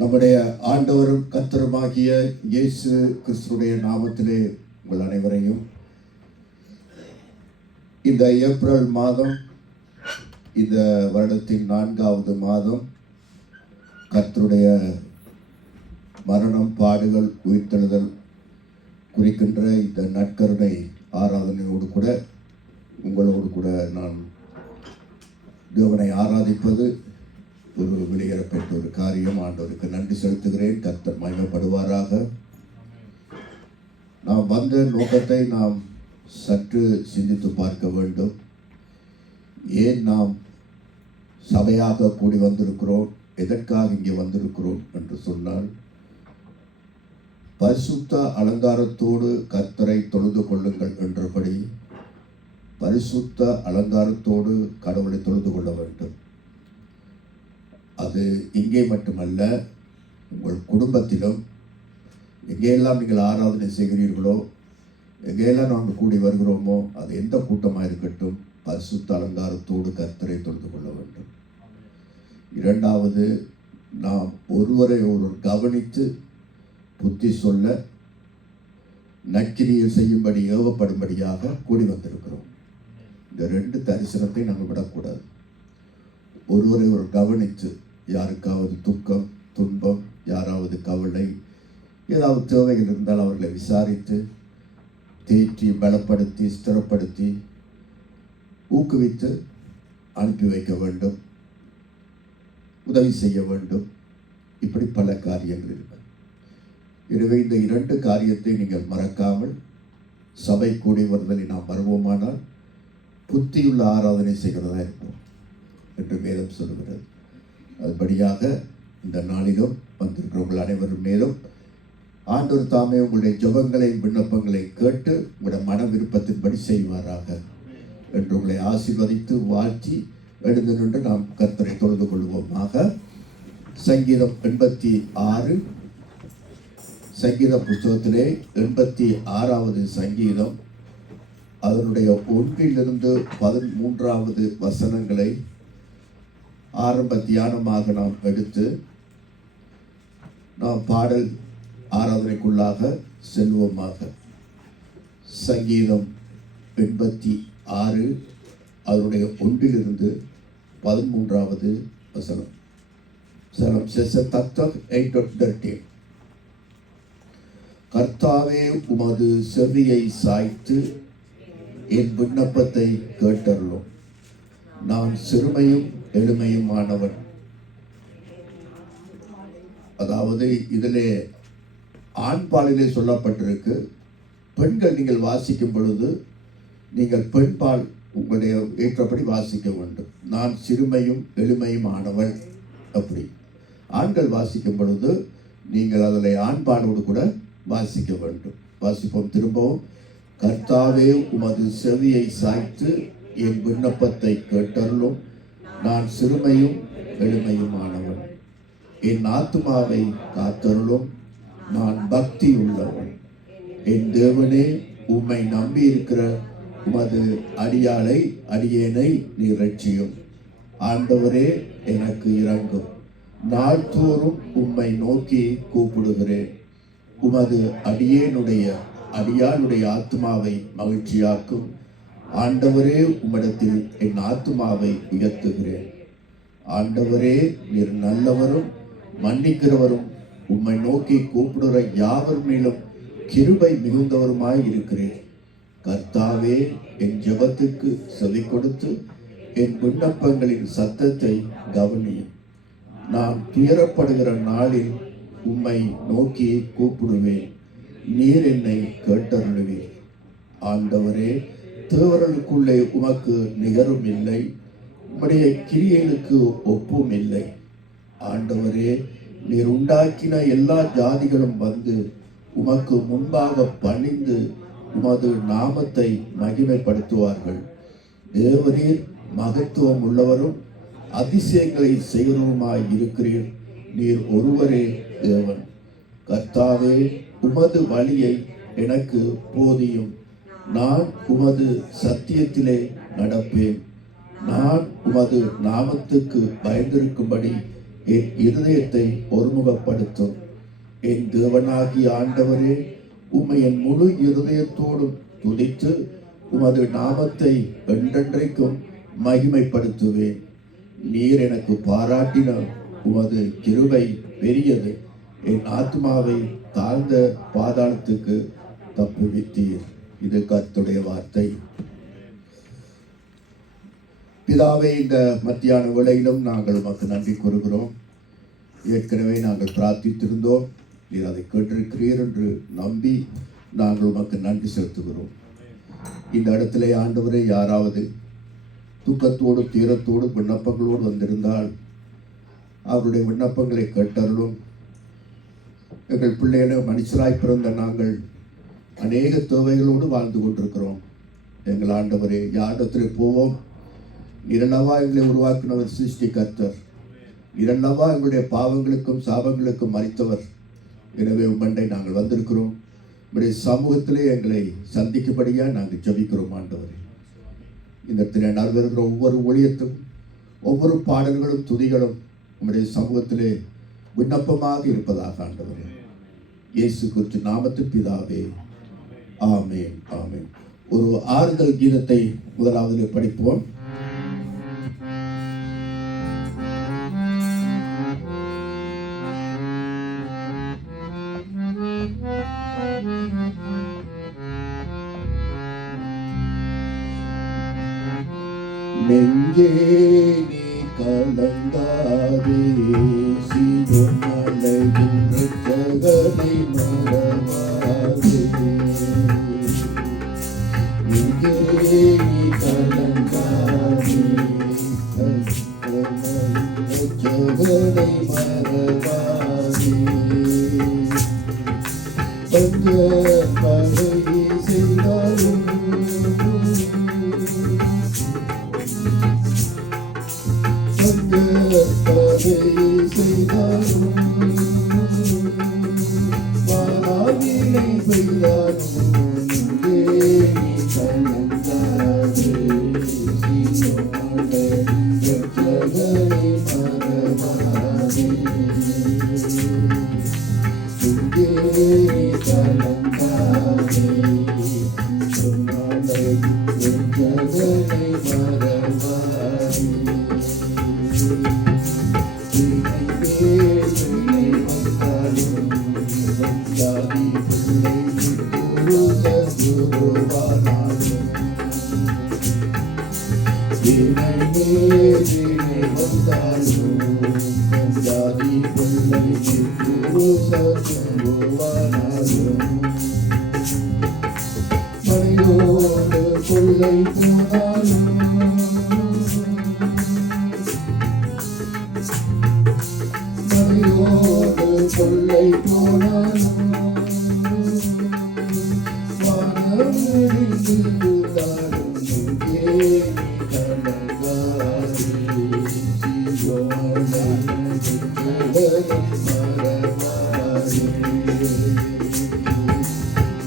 நம்முடைய ஆண்டவரும் கர்த்தருமாகிய இயேசு கிறிஸ்துடைய நாமத்திலே உங்கள் அனைவரையும் இந்த ஏப்ரல் மாதம், இந்த வருடத்தின் 4வது மாதம், கர்த்தருடைய மரணம், பாடுகள், உயிர்த்தெழுதல் குறிக்கின்ற இந்த நற்கருணை ஆராதனையோடு கூட உங்களோடு கூட நான் தேவனை ஆராதிப்பது ஒரு வெளியேறப்பட்ட ஒரு காரியம். ஆண்டவருக்கு நன்றி செலுத்துகிறேன். கர்த்தர் மகிமைப்படுவாராக. நாம் வந்த நோக்கத்தை நாம் சற்று சிந்தித்து பார்க்க வேண்டும். ஏன் நாம் சபையாக கூடி வந்திருக்கிறோம், எதற்காக இங்கே வந்திருக்கிறோம் என்று சொன்னால், பரிசுத்த அலங்காரத்தோடு கர்த்தரை தொழுது கொள்ளுங்கள் என்றபடி பரிசுத்த அலங்காரத்தோடு கடவுளை தொழுது கொள்ள வேண்டும். அது இங்கே மட்டுமல்ல, உங்கள் குடும்பத்திலும் எங்கேயெல்லாம் நீங்கள் ஆராதனை செய்கிறீர்களோ, எங்கேயெல்லாம் நாங்கள் கூடி வருகிறோமோ, அது எந்த கூட்டமாக இருக்கட்டும், பரிசுத்த அலங்காரத்தோடு கர்த்தரை தொழுது கொள்ள வேண்டும். இரண்டாவது, நாம் ஒருவரை ஒருவர் கவனித்து புத்தி சொல்ல, நற்கிரியை செய்யும்படி ஏவப்படும்படியாக கூடி வந்திருக்கிறோம். இந்த 2 தரிசனத்தை நாங்கள் விடக்கூடாது. ஒருவரை ஒரு கவனித்து, யாருக்காவது துக்கம், துன்பம், யாராவது கவலை, ஏதாவது தேவைகள் இருந்தால் அவர்களை விசாரித்து, தேற்றி, பலப்படுத்தி, ஸ்திரப்படுத்தி, ஊக்குவித்து அனுப்பி வைக்க வேண்டும், உதவி செய்ய வேண்டும். இப்படி பல காரியங்கள் இருக்கு. எனவே இந்த 2 காரியத்தை நீங்கள் மறக்காமல் சபை கூடி வருதலை நாம் வருவோமானால் புத்தியுள்ள ஆராதனை செய்கிறதா இருப்போம் என்று வேதம் சொல்கிறது. அதுபடியாக இந்த நாளிலும் வந்திருக்கிறவர்கள் அனைவரும் மேலும் ஆண்டவர் தாமே உங்களுடைய ஜெபங்களையும் விண்ணப்பங்களையும் கேட்டு உங்களுடைய மன விருப்பத்தின்படி செய்வாராக என்று உங்களை ஆசீர்வதித்து வாழ்த்தி எழுந்து நின்று நாம் கர்த்தரை தொழுது கொள்வோமாக. சங்கீதம் 86, சங்கீத புத்தகத்திலே 86வது சங்கீதம், அதனுடைய 1 to 13 வசனங்களை ஆரம்ப தியானமாக நாம் எடுத்து நாம் பாடல் ஆராதனைக்குள்ளாக செல்வோமாக. சங்கீதம் 86 அதனுடைய 1 to 13 வசனம். Psalm says, 8-13. கர்த்தாவே, உமது செவியை சாய்த்து என் விண்ணப்பத்தை கேட்டருளும். நான் சிறுமையும் எளிமையுமானவன். அதாவது இதிலே ஆண்பாலிலே சொல்லப்பட்டிருக்கு. பெண்கள் நீங்கள் வாசிக்கும் பொழுது நீங்கள் பெண்பால் உங்களுடைய ஏற்றபடி வாசிக்க வேண்டும். நான் சிறுமையும் எளிமையும் ஆனவள். அப்படி ஆண்கள் வாசிக்கும் பொழுது நீங்கள் அதில் ஆண்பாலோடு கூட வாசிக்க வேண்டும். வாசிப்போம் திரும்பவும். கர்த்தாவே, உமது செவியை சாய்த்து என் விண்ணப்பத்தை கேட்டருளும். நான் சிறுமையும் எளிமையுமானவன். என் ஆத்துமாவை காத்தருளும். நான் பக்தி உள்ளவன். என் தேவனே, உம்மை நம்பி இருக்கிற உமது அடியேனை நீ ரட்சியும். ஆண்டவரே, எனக்கு இரங்கும். நாள்தோறும் உம்மை நோக்கி கூப்பிடுகிறேன். உமது அடியானுடைய ஆத்துமாவை மகிழ்ச்சியாக்கும். ஆண்டவரே, உம்மிடத்தில் என் ஆத்துமாவை உயர்த்துகிறேன். ஆண்டவரே, நீர் நல்லவரும் மன்னிக்கிறவரும், உம்மை நோக்கி கூப்பிடுகிற யாவர் மேலும் கிருபை மிகுந்தவருமாய் இருக்கிறேன். கர்த்தாவே, என் ஜெபத்துக்கு செவி கொடுத்து என் விண்ணப்பங்களின் சத்தத்தை கவனியும். நான் துயரப்படுகிற நாளில் உம்மை நோக்கி கூப்பிடுவேன். நீர் என்னை கேட்டருளுவீர். ஆண்டவரே, தேவர்களுக்குள்ளே உமக்கு நிகரும் இல்லை. உம்முடைய கிரியைகளுக்கு ஒப்பும் இல்லை. ஆண்டவரே, நீர் உண்டாக்கின எல்லா ஜாதிகளும் வந்து உமக்கு முன்பாக பணிந்து உமது நாமத்தை மகிமைப்படுத்துவார்கள். தேவரீர் மகத்துவம் உள்ளவரும் அதிசயங்களை செய்கிறவருமாய் இருக்கிறீர். நீர் ஒருவரே தேவன். கர்த்தாவே, உமது வழியை எனக்கு போதியும். நான் உமது சத்தியத்திலே நடப்பேன். நான் உமது நாமத்துக்கு பயந்திருக்கும்படி என் இருதயத்தை ஒருமுகப்படுத்தும். என் தேவனாகிய ஆண்டவரே, உம்மை என் முழு இருதயத்தோடும் துதித்து உமது நாமத்தை என்றென்றைக்கும் மகிமைப்படுத்துவேன். நீர் எனக்கு பாராட்டின உமது கிருபை பெரியது. என் ஆத்மாவை தாழ்ந்த பாதாளத்துக்கு தப்புவித்தீர். இது கர்த்தருடைய வார்த்தை. பிதாவே, இந்த மத்தியான வேளையிலும் நாங்கள் உமக்கு நன்றி கூறுகிறோம். ஏற்கனவே நாங்கள் பிரார்த்தித்திருந்தோம். நீர் அதை கேட்டிருக்கிறீர் என்று நம்பி நாங்கள் உமக்கு நன்றி செலுத்துகிறோம். இந்த இடத்திலே ஆண்டவரே, யாராவது துக்கத்தோடு தீரத்தோடு விண்ணப்பங்களோடு வந்திருந்தால் அவருடைய விண்ணப்பங்களை கேட்டருளும். எங்கள் பிள்ளைகளை மனுஷராய் பிறந்த நாங்கள் அநேக தேவைகளோடு வாழ்ந்து கொண்டிருக்கிறோம். எங்கள் ஆண்டவரே, யாரிடத்தில் போவோம்? இரண்டவா எங்களை உருவாக்கினவர் சிருஷ்டி கர்த்தர். இரண்டவா எங்களுடைய பாவங்களுக்கும் சாபங்களுக்கும் மறித்தவர். எனவே உம்மண்டை நாங்கள் வந்திருக்கிறோம். உங்களுடைய சமூகத்திலே எங்களை சந்திக்கும்படியாக நாங்கள் ஜெபிக்கிறோம். ஆண்டவரே, இந்த இடத்துல நடைபெறுகிற ஒவ்வொரு ஊழியத்தும் ஒவ்வொரு பாடல்களும் துதிகளும் உங்களுடைய சமூகத்திலே விண்ணப்பமாக இருப்பதாக ஆண்டவரே, இயேசு கிறிஸ்து நாமத்தில் பிதாவே, ஆமென், ஆமென். ஒரு ஆறுதல் கீதத்தை முதலாவது படிப்போம். நெஞ்சே நீ கலங்காதே, சீயோன் மலையின் இரட்சகனை மறவாதே. நெஞ்சே நீ கலங்காதே, இரட்சகனை மறவாதே. பஞ்ச பகை செய்தாலும் வாராவினை பெய்தாலும் நீ கலங்காதே, சீயோனை இரட்சகனை மறவாதே. நீ கலங்காதே, சீயோனை இரட்சகனை மறவாதே. மழையோடு கொள்ளை போனாலும் கொள்ளை போனாலும் வானவெளியிலாடும் நெஞ்சே நீ கலங்காதே, சீயோனை இரட்சகனை மறவாதே.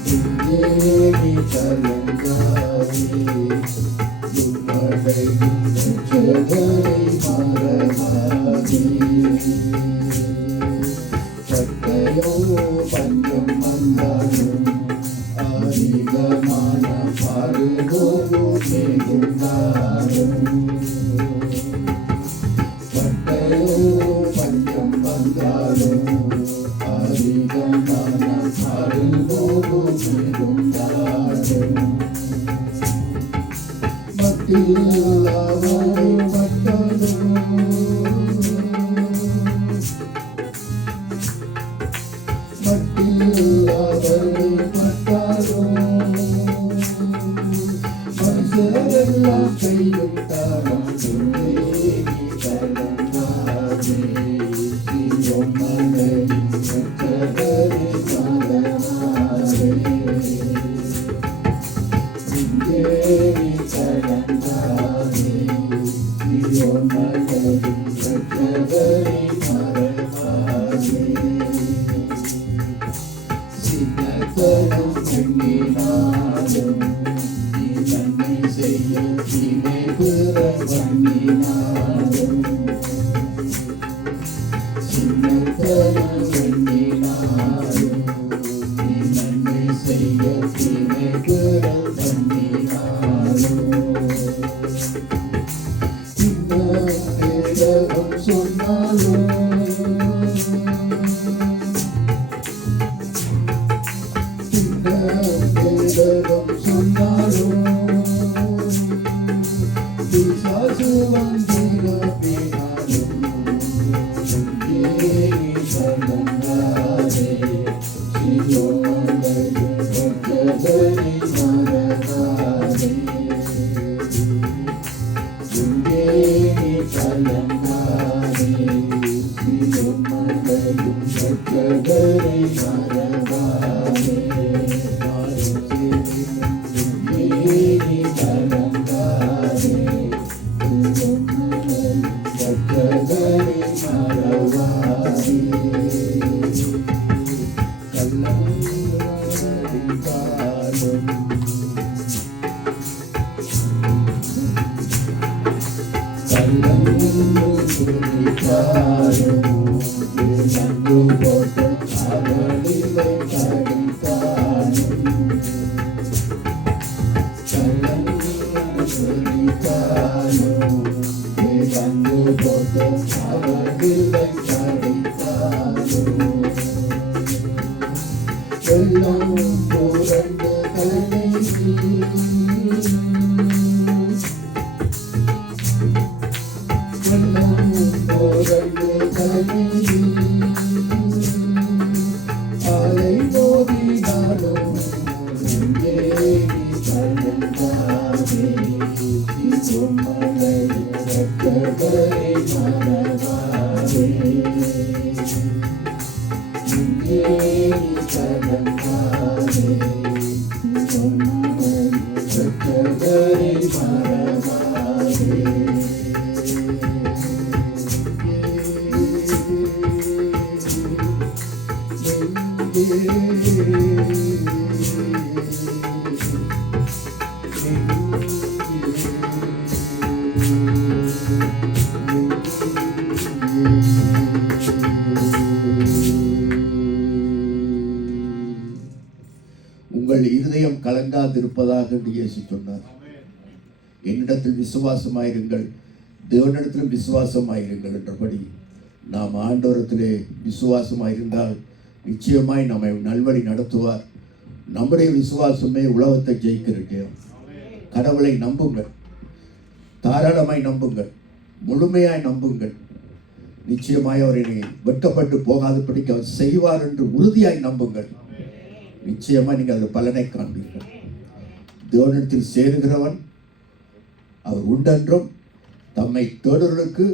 நெஞ்சே நீ கலங்காதே, உம்மலையின் இரட்சகனை மறவாதே. சட்டையோ பஞ்சம் வந்தாலும் அதிகமான பாடுகோடு மேகுந்தாலும். சட்டையோ பஞ்சம் வந்தாலும் அதிகமான பாடுகோடு மேகுந்தாலும். மத்தியில் அவரை பட்டாலும் மனுஷரெல்லாம் கைவிட்டாலும் நீ கலங்காதே, சீயோன் மலையின் இரட்சகனை மறவாதே. நெஞ்சே நீ கலங்காதே, சீயோன் மலையின் இரட்சகனை மறவாதே. சின்னத்தனம் எண்ணினாலும் நீ நன்மை செய்ய தீமை பெற பண்ணினாலும். உங்கள் இருதயம் கலங்காதிருப்பதாக என்று இயேசு சொன்னார். என்னிடத்தில் விசுவாசமாயிருங்கள், தேவனிடத்திலும் விசுவாசமாயிருங்கள் என்றபடி நாம் ஆண்டவரத்திலே விசுவாசமாயிருந்தால் நிச்சயமாய் நம்மை நல்வழி நடத்துவார். நம்முடைய விசுவாசமே உலகத்தை ஜெயிக்கிறது. கடவுளை நம்புங்கள், தாராளமாய் நம்புங்கள், முழுமையாய் நம்புங்கள். நிச்சயமாய் அவரை வெட்கப்பட்டு போகாதபடிக்கு அவர் செய்வார் என்று உறுதியாய் நம்புங்கள். நிச்சயமாக நீங்கள் அதில் பலனை காண்பீர்கள். தேவனிடத்தில் சேருகிறவன் அவர் உண்டென்றும் தம்மை தேடுவதற்கு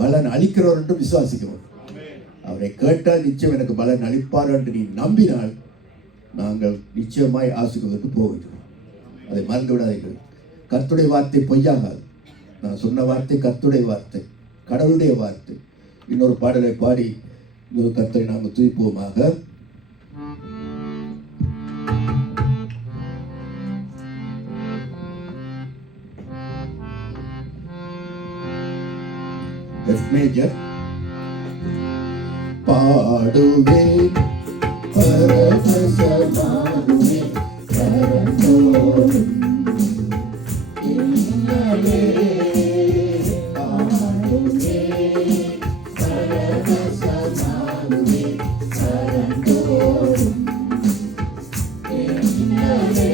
பலன் அளிக்கிறவர் என்றும் விசுவாசிக்கிறவர். அவரை கேட்டால் நிச்சயம் எனக்கு பலன் அளிப்பார் என்று நீ நம்பினால் நாங்கள் நிச்சயமாய் ஆசீர்வாதத்துக்கு போகிறோம். அதை மறந்து விடாதீர்கள். கர்த்தருடைய வார்த்தை பொய்யாகாது. நான் சொன்ன வார்த்தை கர்த்தருடைய வார்த்தை, கடவுளுடைய வார்த்தை. இன்னொரு பாடலை பாடி இன்னொரு கர்த்தரை நாங்கள் துதிப்போமாக. மேஜர் பாடுவேன் பரவசமாகுவேன் கரந்தோறும் இன்னலே பாடுவேன் பரவசமாகுவேன் கரந்தோறும் இன்னலே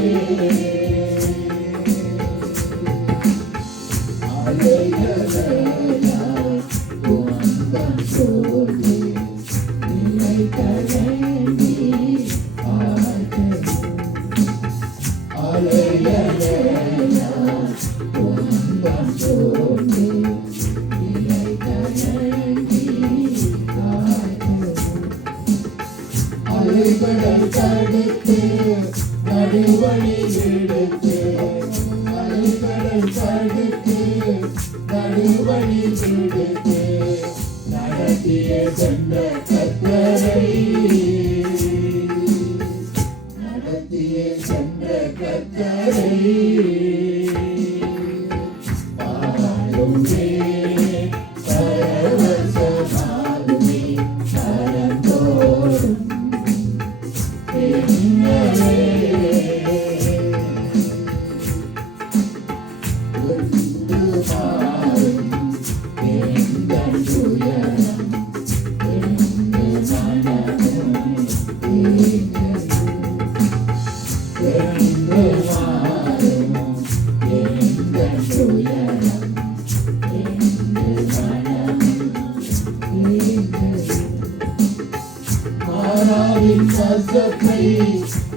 மாறாவின் கசப்பை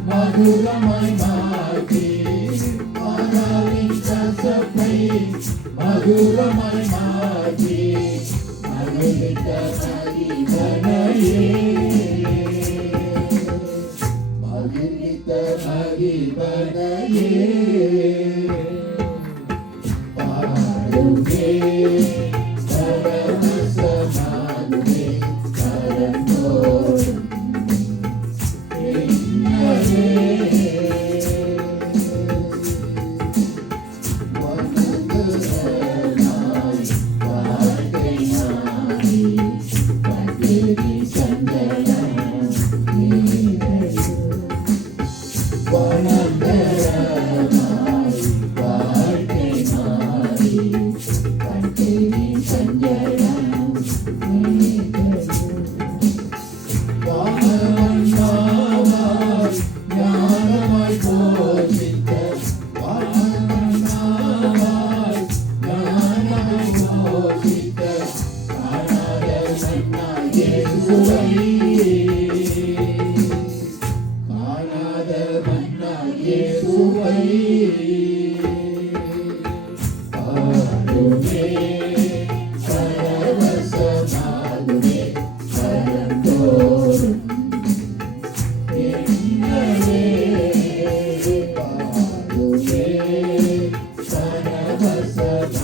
மதுரமாய் மாற்றி, மாறாவின் கசப்பை மதுரமாய் மாற்றி, மகிழ்ந்த மகிழ்வனையே, மகிழ்ந்த மகிழ்வனையே பாடுவே பரவசமாகுவே கரந்தோறும் என்னையே வணங்குகிறாய் வாழ்க்கை நாடி கண்டேறி சந்தனம் நீரையோ வணங்குகிறாய் வாழ்க்கை நாடி கண்டேறி சந்தனம் நீரையோ வானமன்னாவாய் ஞானமாய் போதித்த, வானமன்னாவாய் ஞானமாய் போதித்த காணாத மன்னா இயேசுவை, காணாத மன்னா இயேசுவை பாடுவே பரவசமாகுவே கரந்தோறும் என்னையே பாடுவே பரவசமாகுவே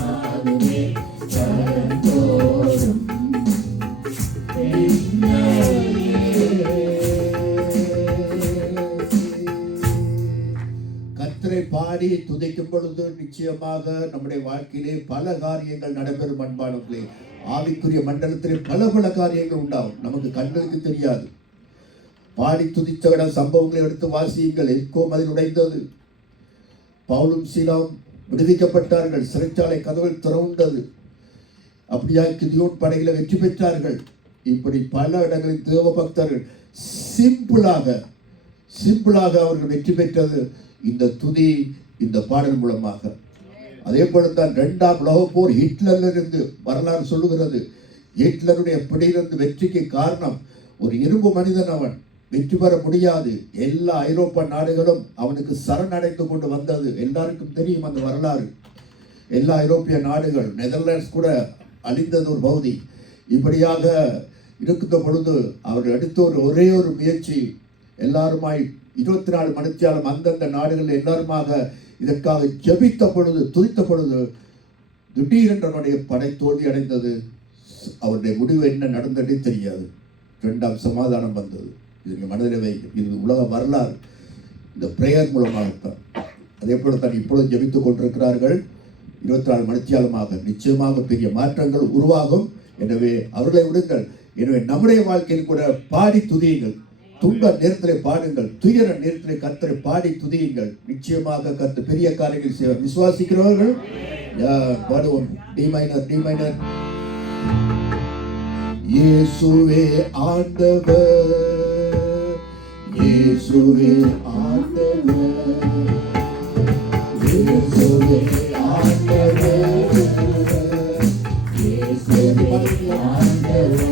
கரந்தோறும் கர்த்தரை பாடி துதிக்கும் பொழுது நிச்சயமாக நம்முடைய வாழ்க்கையிலே பல காரியங்கள் நடைபெறும். அன்பானவர்களே, ஆவிக்குரிய மண்டலத்திலே பல பல காரியங்கள் உண்டாகும், நமக்கு கண்ணுக்கு தெரியாது. பாடி துதித்த சம்பவங்களை எடுத்து வாசியுங்கள். எரிகோ மதில் உடைந்தது, பவுலும் சீலாவும் விடுவிக்கப்பட்டார்கள், சிறைச்சாலை கதவுகள் திறந்தது, அப்படியா கிதியோன் படையில வெற்றி பெற்றார்கள். இப்படி பல இடங்களில் தேவ பக்தர்கள் சிம்பிளாக அவர்கள் வெற்றி பெற்றது இந்த துதி, இந்த பாடல் மூலமாக. அதே போலத்தான் 2ஆம் உலகப் போர் ஹிட்லரிலிருந்து வரலாறு சொல்லுகிறது. ஹிட்லருடைய பிடியிலிருந்து வெற்றிக்கு காரணம் ஒரு இரும்பு மனிதன். அவன் வெற்றி பெற முடியாது. எல்லா ஐரோப்பா நாடுகளும் அவனுக்கு சரணடைந்து கொண்டு வந்தது. எல்லாருக்கும் தெரியும் அந்த வரலாறு. எல்லா ஐரோப்பிய நாடுகள், நெதர்லாண்ட்ஸ் கூட அழிந்தது ஒரு பகுதி. இப்படியாக இருக்கின்ற பொழுது அவர் எடுத்த ஒரே ஒரு முயற்சி, எல்லாருமாய் 24 மணித்தியாலம் அந்தந்த நாடுகளில் எல்லாருமாக இதற்காக ஜெபித்த பொழுது, துதித்த பொழுது திடீரென்றனுடைய படை தோல்வி அடைந்தது. அவருடைய முடிவு என்ன நடந்ததே தெரியாது. 2ஆம் சமாதானம் வந்தது. இது மனதில் வைக்கும். இது உலக வரலாறு. இந்த பிரேயர் மூலமாகத்தான். அதே போல தான் இப்பொழுது ஜெபித்துக் கொண்டிருக்கிறார்கள். 24 மணித்தியாலமாக நிச்சயமாக பெரிய மாற்றங்கள் உருவாகும். எனவே அவர்களை விடுங்கள். எனவே நம்முடைய வாழ்க்கையில் கூட பாடி துதியுங்கள். துன்ப நேரத்திலே பாடுங்கள், துயர நேரத்திலே கர்த்தரை பாடி துதியுங்கள். நிச்சயமாக கர்த்தர் பெரிய காரியங்கள் செய்வார். விசுவாசிக்கிறவர்கள் பாடுவோம். D minor. இயேசுவே ஆண்டவர், இயேசுவே ஆண்டவர், இயேசுவே ஆண்டவர், இயேசுவே ஆண்டவர்.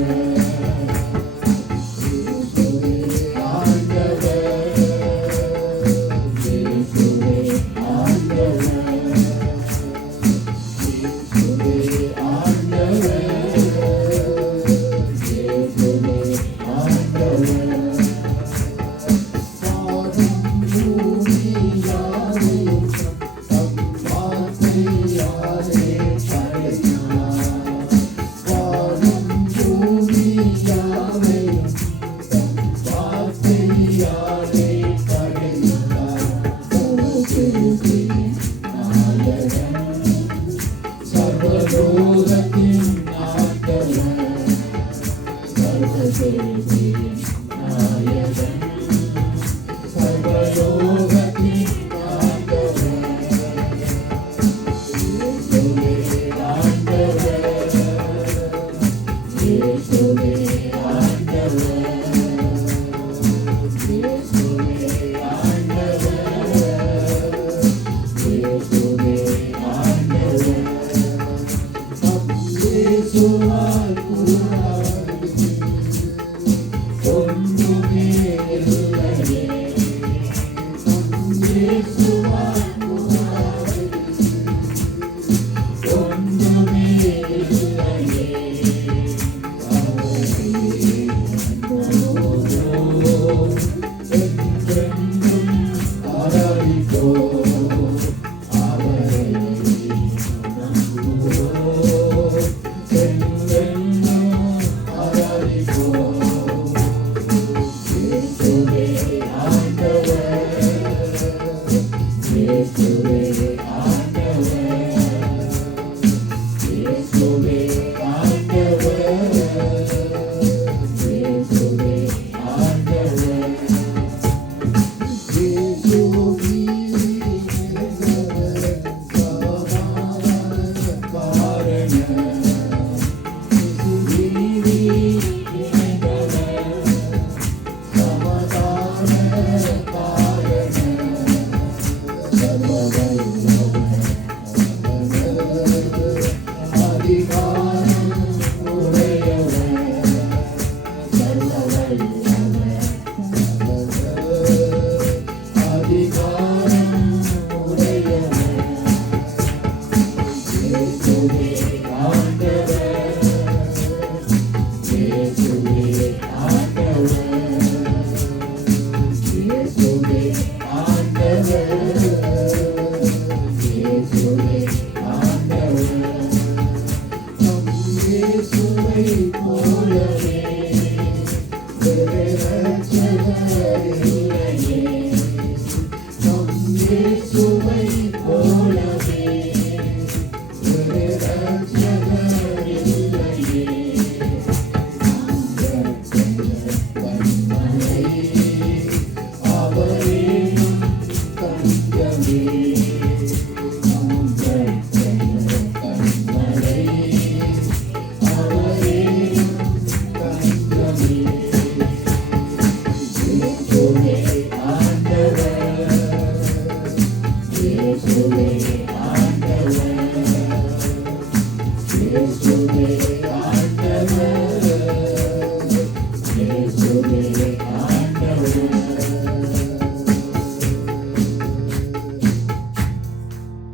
இயேசுவே ஆண்டவர்.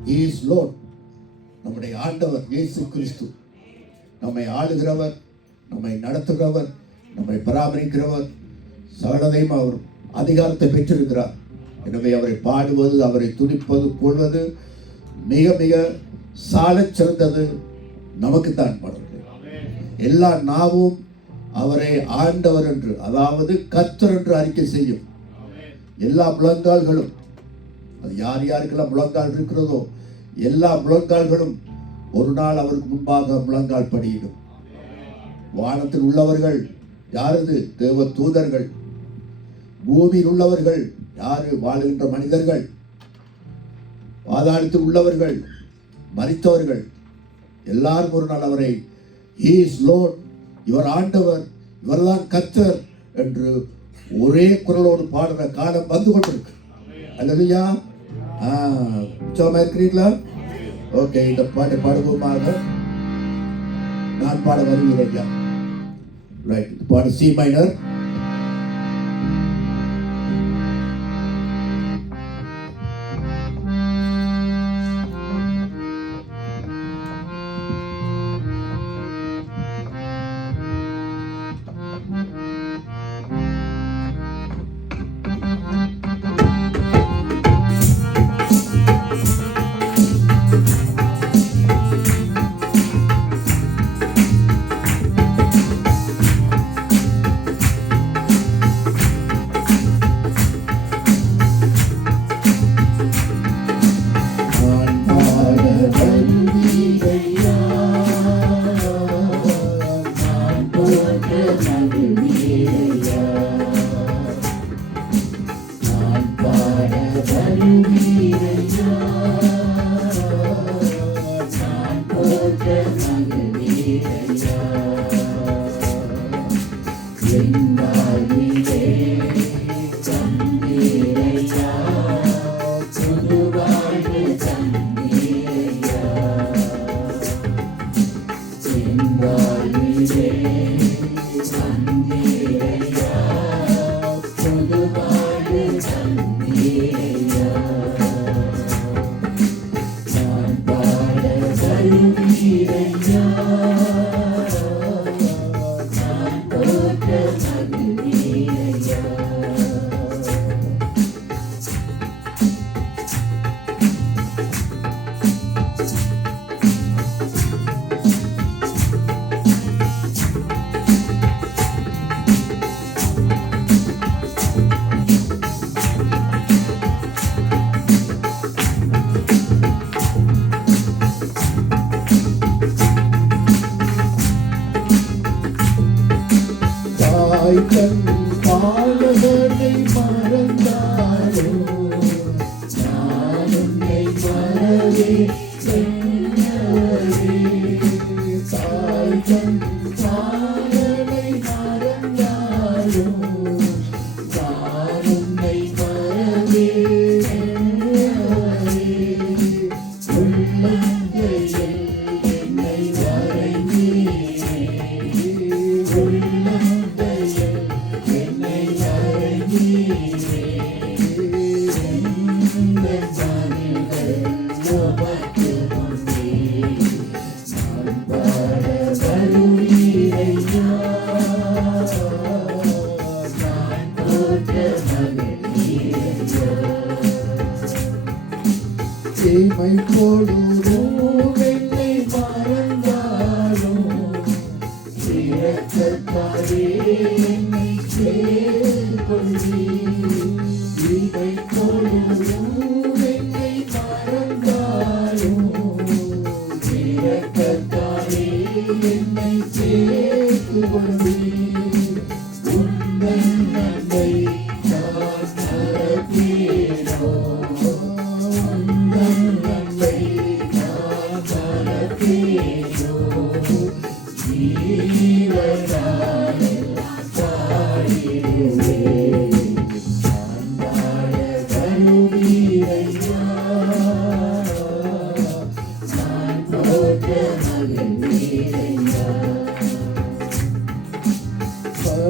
He is Lord. நம்முடைய ஆண்டவர் இயேசு கிறிஸ்து நம்மை ஆளுகிறவர், நம்மை நடத்துகிறவர், நம்மை பராமரிக்கிறவர், சகலதையும் அவர் அதிகாரத்தை பெற்றிருக்கிறார். எனவே அவரை பாடுவது, அவரை துதிப்பது, கொள்வது மிக மிக சாலச் சிறந்தது நமக்குத்தான் படுகிறது. எல்லா நாவும் அவரை ஆண்டவர் என்று, அதாவது கர்த்தர் என்று அறிக்கை செய்யும். எல்லா முழங்கால்களும், அது யார் யாருக்கெல்லாம் முழங்கால் இருக்கிறதோ எல்லா முழங்கால்களும் ஒரு நாள் அவருக்கு முன்பாக முழங்கால் படியிடும். வானத்தில் உள்ளவர்கள் யாரது? தேவ தூதர்கள். பூமியில் உள்ளவர்கள் யாரு? வாழுகின்ற மனிதர்கள். பாதாளத்தில் உள்ளவர்கள், மரித்தவர்கள் எல்லாரும் ஒரு நாள் அவரை He is Lord, இவர் ஆண்டவர், இவர்தான் கர்த்தர் என்று ஒரே குரலோடு பாடுற காலம் வந்து கொண்டிருக்கு. அல்லேலூயா. உற்சாகமா இருக்கிறீங்களா? ஓகே, இந்த பாட்டை பாடுவோமாக. நான் பாட வருகிறேன். ரைட், பாடு சி மைனர்.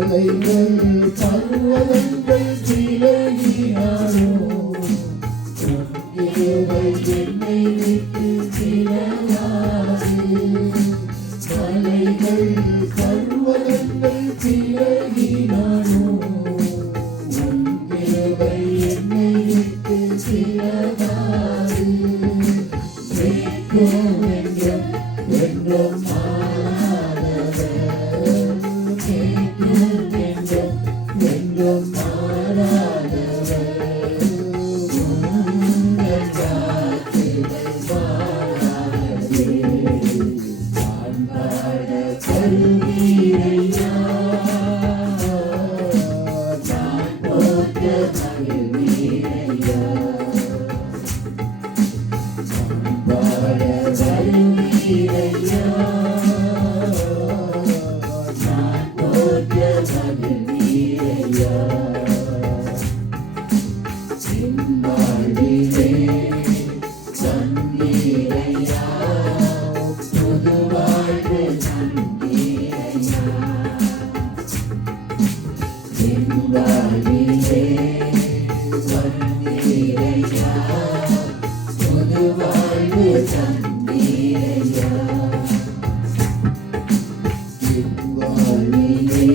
Hallelujah. பர்வதங்கள் விலகினாரோ கிருபை என்னை விட்டு விலகாது மலைகள் பர்வதங்கள் விலகினாரோ கிருபை என்னை விட்டு விலகாது என்றும் என்றும் என்றும் மாறாதவர் என்றும் என்றும் என்றும் மாறாதவர் உங்கள் வார்த்தைகள் மாறாதே நான் பாட கருவீரையா நான் போற்ற மகிழ்வீரையா பாட வருவீரையா நான் போற்ற மகிழ்வீரையா என் வாழ்விலே தந்தீரையா புது வாழ்வு தந்தீரையா என் வாழ்விலே தந்தீரையா புது வாழ்வு தந்தீரையா என் வாழ்விலே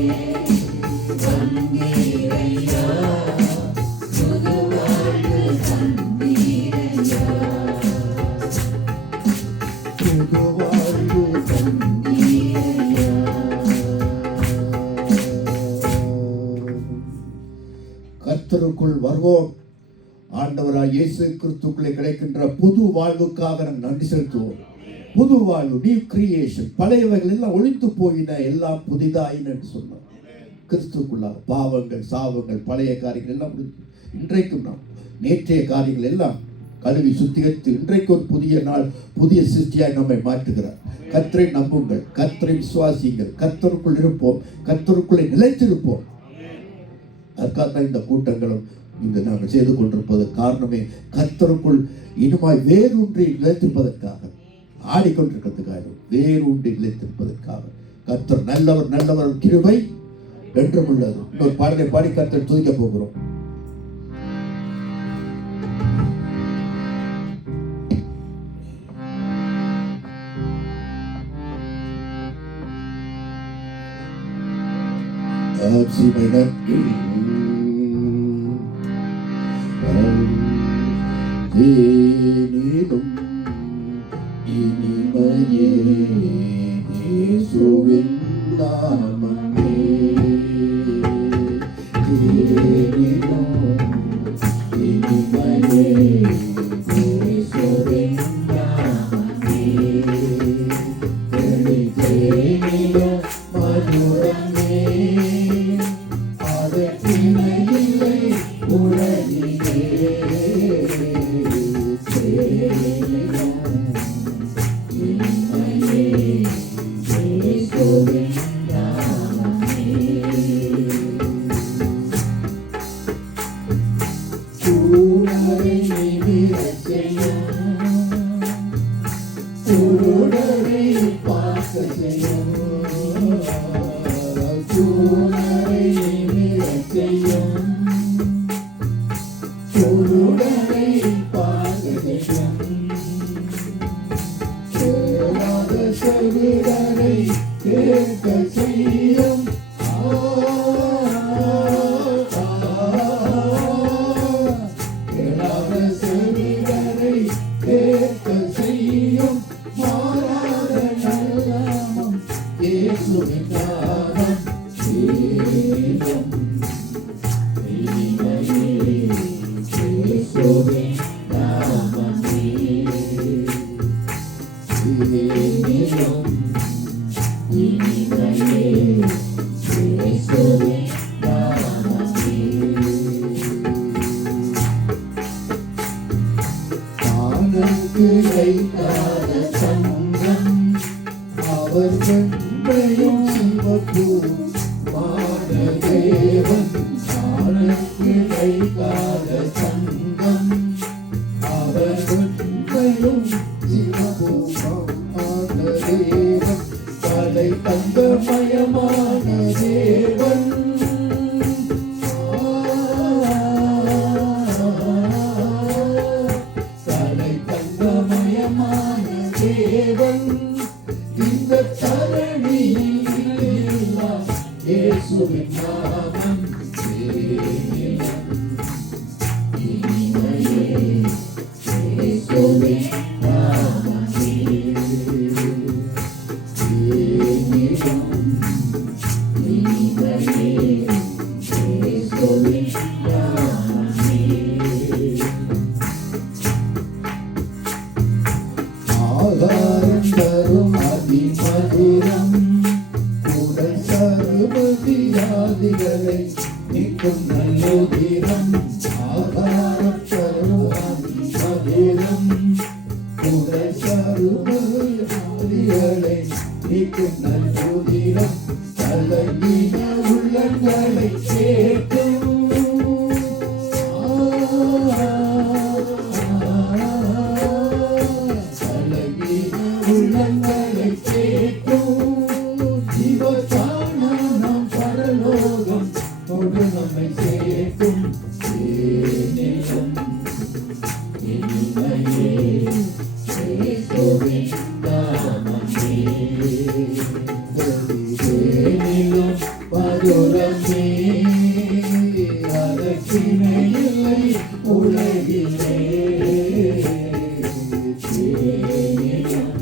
தந்தீரையா புது வாழ்வு தந்தீரையா புது வாழ்வு தந்தீரையா கர்த்தருக்குள் வருவோம். ஆண்டவராய் இயேசு கிறிஸ்துக்குள்ளே கிடைக்கின்ற புது வாழ்வுக்காக நாம் நன்றி செலுத்துவோம். புது வாழ்வு, நியூ கிரியேஷன். பழையவைகள் எல்லாம் ஒழித்து போயின, எல்லாம் புதிதாயின என்று சொன்னோம். கிறிஸ்துக்குள்ளாக பாவங்கள், சாவங்கள், பழைய காரியங்கள் எல்லாம் முடிந்து இன்றைக்கும் நாம் நேற்றைய காரியங்கள் எல்லாம் கழுவி சுத்திகரித்து இன்றைக்கு ஒரு புதிய நாள், புதிய சிருஷ்டியாய் நம்மை மாற்றுகிறார். கர்த்தரை நம்புங்கள், கர்த்தரை விசுவாசியுங்கள், கர்த்தருக்குள் இருப்போம், கர்த்தருக்குள்ளே நிலைத்திருப்போம். அதற்காக இந்த கூட்டங்களும் இந்த நாங்கள் செய்து கொண்டிருப்பது காரணமே கர்த்தருக்குள் இனிமாய் வேரூன்றி நிலைத்திருப்பதற்காக, ஆடிக்கொண்டிருக்கிறதுக்காக, வேரூன்றி நிலைத்திருப்பதற்காக. கர்த்தர் நல்லவர், நல்லவர், கிருபை என்றும் உள்ளது. இன்னொரு பாடலை பாடி கர்த்தரை துதிக்க போகிறோம். தேனிலும் இனிமையே இயேசுவின் நாமமே. தேனிலும் இனிமையே இயேசுவின் நாமமே. தேனிலும் மதுரமே அதற்கிணையில்லை உலகிலே. அவர் வெண்மையும் சிவப்பு வானவே நாமம் தேனிலும் இனிமையே இயேசுவின் நாமமே தேனிலும் இனிமையே இயேசுவின் நாமமே ஆகாரம் தரும் அதிமதுரம் உடல் சர்வதியாதிகளை நிற்கும் நல்லுதிரம் ஆகாரம் தரும் அதிமதுரம் உடல் சர்வதியாதிகளை நிற்கும் நல்லுதிரம் கலங்கின உள்ளங்களை கேட்கும் உள்ளங்களை கேட்கும் ஜீவசானம் பரலோகம் கொடு நம்மை சேர்க்கும் தேனிலும் இனிமையே இயேசுவின் நாமமே தேனிலும் மதுரமே அதற்கிணை இல்லை உலகிலே தேனிலும்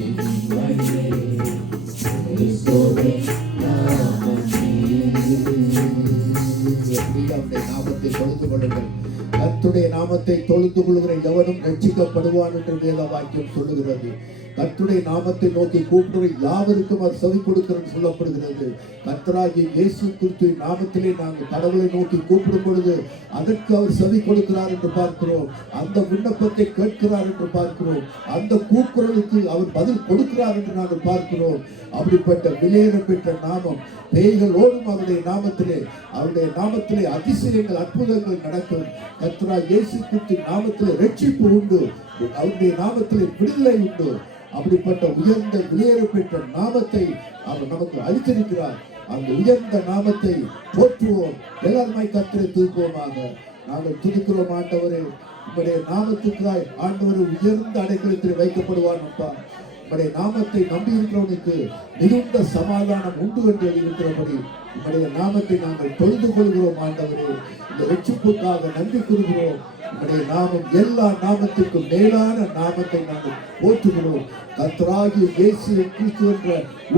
இனிமையே இயேசுவின் நாமமே அவருடைய நாமத்தை தொழுது கொள்ளுங்கள். கர்த்தருடைய நாமத்தை தொழுது கொள்கிற எவனும் ரட்சிக்கப்படுவான் என்று வேத வாக்கியம் சொல்லுகிறது. கர்த்தருடைய நாமத்தை நோக்கி கூப்பிடுற யாவருக்கும் அவர் செவி கொடுக்கிறது சொல்லப்படுகிறது. கர்த்தராகிய இயேசு கிறிஸ்துவின் நாமத்திலே நாங்கள் கடவுளை நோக்கி கூப்பிடும் பொழுது அதற்கு அவர் செவி கொடுக்கிறார் என்று பார்க்கிறோம். அந்த விண்ணப்பத்தை கேட்கிறார் என்று பார்க்கிறோம். அந்த கூக்குரலுக்கு அவர் பதில் கொடுக்கிறார் என்று நாங்கள் பார்க்கிறோம். அப்படிப்பட்ட விலையேற பெற்ற நாமம் பேய்கள் ஓடும் அவருடைய நாமத்திலே அதிசயங்கள் அற்புதங்கள் நடக்கும். கர்த்தராகிய இயேசு கிறிஸ்துவின் நாமத்திலே ரட்சிப்பு உண்டு. அவருடைய நாமத்திலே விடுதலை உண்டு. அப்படிப்பட்ட உயர்ந்த விலையேற பெற்ற நாமத்தை அவர் நமக்கு அளித்திருக்கிறார். அந்த உயர்ந்த நாமத்தை போற்றுவோம். எல்லாருமாய் கர்த்தரை தூக்குவோமாக. நாங்கள் துதிக்கிறோம் ஆண்டவரே. உங்களுடைய நாமத்துக்காய் ஆண்டவரை உயர்ந்த அடைக்கலத்தில் வைக்கப்படுவான் அப்பா. உங்களுடைய நாமத்தை நம்பி இருக்கிறவனுக்கு மிகுந்த சமாதானம் உண்டு என்று இருக்கிறபடி உங்களுடைய நாமத்தை நாங்கள் தொழுது கொள்கிறோம் ஆண்டவரே. இந்த ரட்சிப்புக்காக நன்றி கூறுகிறோம். உங்களுடைய நாமம் எல்லா நாமத்திற்கும் மேலான நாமத்தை நாங்கள் போற்றுகிறோம். கர்த்தராகிய இயேசு கிறிஸ்து என்ற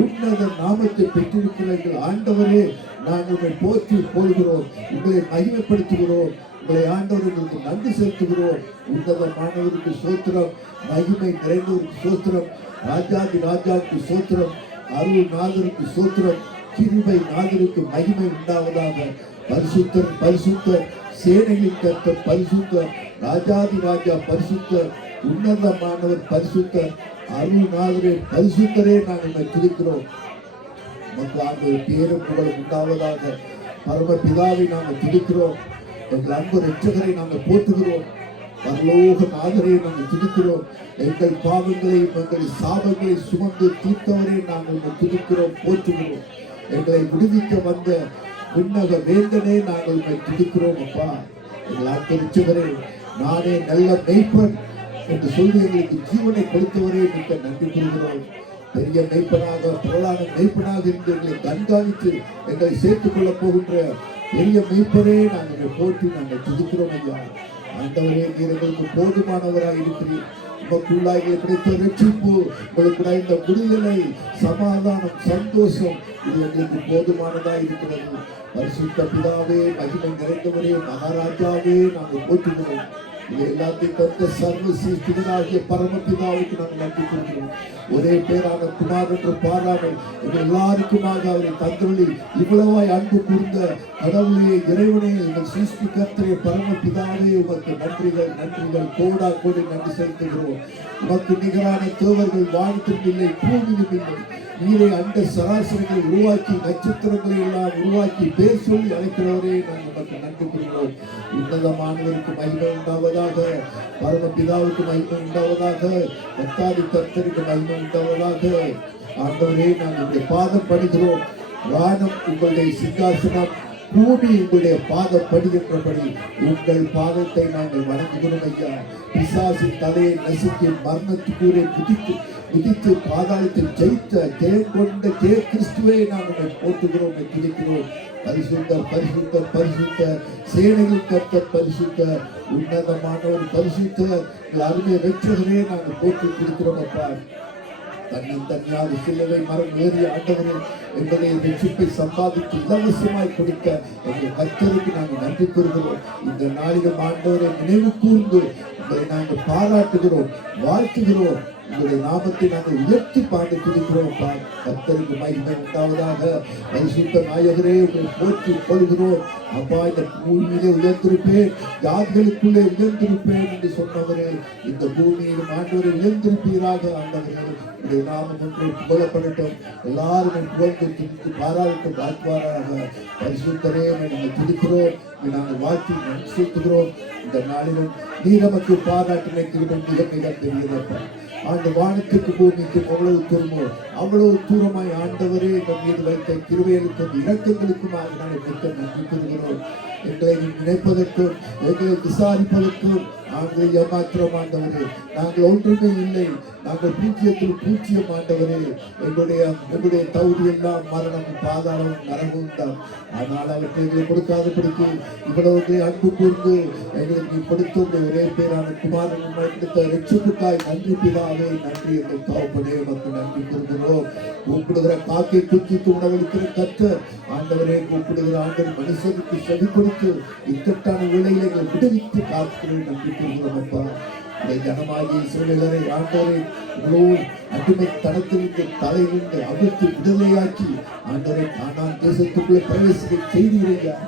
உன்னத நாமத்தை பெற்றிருக்கிறீர்கள் ஆண்டவரே. நாங்கள் உங்களை போற்றி போகிறோம். உங்களை மகிமைப்படுத்துகிறோம். உங்களை ஆண்டவர்களுக்கு நன்றி செலுத்துகிறோம். உன்னதமானவருக்கு சோத்திரம், மகிமை நிறைந்தவருக்கு சோத்திரம், ராஜாதி ராஜாவுக்கு சோத்திரம், அருள் நாதருக்கு சோத்திரம், கிருபை நாதருக்கு மகிமை உண்டாவதாக. பரிசுத்தர் பரிசுத்தர், சேனையின் கர்த்தர் பரிசுத்தர், ராஜாதி ராஜா பரிசுத்தர், உன்னதமானவர் பரிசுத்தர், அருள் நாதரே பரிசுத்தரே நாங்கள் துதிக்கிறோம். நமக்கு ஆண்டவர் பேரும் புகழும் உண்டாவதாக. பரம பிதாவை நாங்கள் துதிக்கிறோம். எங்கள் அன்பு ரட்சகரை நாங்கள் போற்றுகிறோம். பரலோக நாதரை நாங்கள் துதிக்கிறோம். எங்கள் பாவங்களையும் எங்கள் சாபங்களை சுமந்து தீர்த்தவரை நாங்கள் துதிக்கிறோம், போற்றுகிறோம். எங்களை விடுவிக்க வந்த விண்ணக வேந்தனே நாங்கள் துதிக்கிறோம் அப்பா. எங்கள் அன்பு ரட்சகரே, நானே நல்ல மெய்ப்பன் என்று சொல்லி எங்களுக்கு ஜீவனை கொடுத்தவரே மிக்க நன்றி கூறுகிறோம். பெரிய மெய்ப்பனாக புகழான மெய்ப்பனாக இருந்து எங்களை கண்காணித்து எங்களை சேர்த்துக் கொள்ளப் போகின்ற பெரிய மெய்ப்பரே நாங்கள் போற்றி நாங்கள் துதிக்கிறோம் ஐயா. ஆண்டவரே, நீர் எங்களுக்கு போதுமானவராக இருக்கிறீர். உமக்குள்ளாக கிடைத்த ரட்சிப்பு, உங்களுக்கு இந்த விடுதலை, சமாதானம், சந்தோஷம் இது எங்களுக்கு போதுமானதாக இருக்கிறது. பரிசுத்த பிதாவே, மகிமை நிறைந்தவரே, மகாராஜாவே நாங்கள் போற்றுகிறோம். இது எல்லாத்தையும் தந்த சர்வ சிருஷ்டிகனாகிய பரமபிதாவுக்கு நாங்கள் நன்றி கூறுகிறோம். ஒரே பேரான குமார் என்று பாராமல் எங்கள் எல்லாருக்குமாக அவரை தந்தொழி இவ்வளவாய் அன்பு கூர்ந்த கடவுளே, இறைவனே, எங்கள் சிருஷ்டி கர்த்தரே, பரமபிதாவே, உமக்கு நன்றிகள் நன்றிகள் கோடா கோடி நன்றி செலுத்துகிறோம். உமக்கு நிகரான தேவர்கள் வானத்திலும் இல்லை, பூமியிலும் இல்லை. நீரை அண்ட சராசரிகளை உருவாக்கி நட்சத்திரங்களை எல்லாம் உருவாக்கி பேர் சொல்லி அழைக்கிறவரே, நாங்கள் உமக்கு நன்றி கூறுகிறோம். உன்னதமானவருக்கு மகிமை உண்டாவதாக, பரமபிதாவுக்கு மகிமை உண்டாவதாக, கர்த்தாதி கர்த்தருக்கு மகிமை உண்டாவதாக. ஆண்டவரே, நாங்கள் உங்களுடைய பாதம் படுகிறோம். வானம் உங்களுடைய சிங்காசனம், பூமி உங்களுடைய பாதம் படுகின்றபடி உங்கள் பாதத்தை நாங்கள் வணங்குகிறோம் ஐயா. பிசாசின் தலையை நசுக்கி மரணத்துக்கூரை குதித்து குதித்து பாதாளத்தை ஜெயித்த ஜெயம் கொண்ட ஜெய கிறிஸ்துவை நாங்கள் போற்றுகிறோம், துதிக்கிறோம். பரிசுத்தர் பரிசுத்தர் பரிசுத்தர், சேனையில் கர்த்தர் பரிசுத்தர், உன்னதமான ஒரு பரிசுத்தர், அருமை ரட்சகரே நாங்கள் போற்றி கொடுக்கிறோம் அப்பா. தன்னியாக சிலுவை மரம் ஏறி ஆண்டவரே எங்களை ரட்சிப்பை சம்பாதித்து இலவசமாய் கொடுத்த எங்கள் கர்த்தருக்கு நாங்கள் நன்றி கூறுகிறோம். இந்த நாளிலும் ஆண்டவரை நினைவு கூர்ந்து உங்களை நாங்கள் பாராட்டுகிறோம், வாழ்த்துகிறோம். உங்களுடைய நாமத்தை நாங்கள் உயர்த்தி பாடி துதிக்கிறோம். கர்த்தருக்கு மகிமை உண்டாவதாக. பரிசுத்த நாயகரே உங்களை போற்றி கொள்கிறோம் அப்பா. இந்த பூமியிலே உயர்ந்திருப்பேன், ஜாதிகளுக்குள்ளே உயர்ந்திருப்பேன் என்று சொன்னவரே, இந்த பூமியிலும் ஆண்டவரை உயர்ந்திருப்பீராக. ஆண்டவரே உங்களுடைய நாமம் ஒன்று புகழப்படட்டும், எல்லாரும் புகழ்ந்து துதித்து பாராட்டும் வாழ்வாராக. பரிசுத்தரே நாங்கள் துதிக்கிறோம், நாங்கள் வாழ்த்தி செலுத்துகிறோம். இந்த நாளிலும் நீ நமக்கு பாராட்டினை கிருபை மிக மிக பெரியதப்பா. ஆண்டு வானத்துக்கு பூமிக்கு அவ்வளவு தூரமோ அவ்வளவு தூரமாய் ஆண்டவரே நம் மீது வைத்த கிருபைகளுக்கும் இரக்கங்களுக்குமாக நாங்கள் மிக்க நன்றி கூறுகிறோம். எங்களை நினைப்பதற்கும் எங்களை விசாரிப்பதற்கும் நாங்கள் ஏமாத்திரம் ஆண்டவரே, நாங்கள் ஒன்றுமே இல்லை, நாங்கள் பூஜ்ஜியத்தில் பூஜ்ஜியம் ஆண்டவரே. எங்களுடைய தகுதி எல்லாம் மரணம் பாதாளம் நரகம் தான். ஆனால் அவற்றை எங்களை கொடுக்காதபடிக்கு இவ்வளவு அன்பு கூர்ந்து எங்களுக்கு கொடுத்த ஒரே பேரான குமாரன் கொடுத்த ரட்சிப்புக்காய் நன்றி பிதாவே, நன்றி. எங்கள் தகப்பனே மக்கள் நன்றி கூறுகிறோம். கூப்பிடுகிற காக்கை குத்திக்கு உணவளிக்கிற கர்த்தர் ஆண்டவரே, கூப்பிடுகிற ஆண்டவர் மனுஷனுக்கு செவி கொடுத்து இக்கட்டான வேளையில் எங்களை விடுவித்து காக்கிறேன். நன்றி கூறுகிறோம் அப்பா. ஜனமாகிய இஸ்ரவேலரை ஆண்டவரை அடிமைத்தனத்திலிருந்து தலையிலிருந்து அவிழ்த்து விடுதலையாக்கி ஆண்டவரை கானான் தேசத்துக்குள்ளே பிரவேசிக்க செய்தீர்கள்.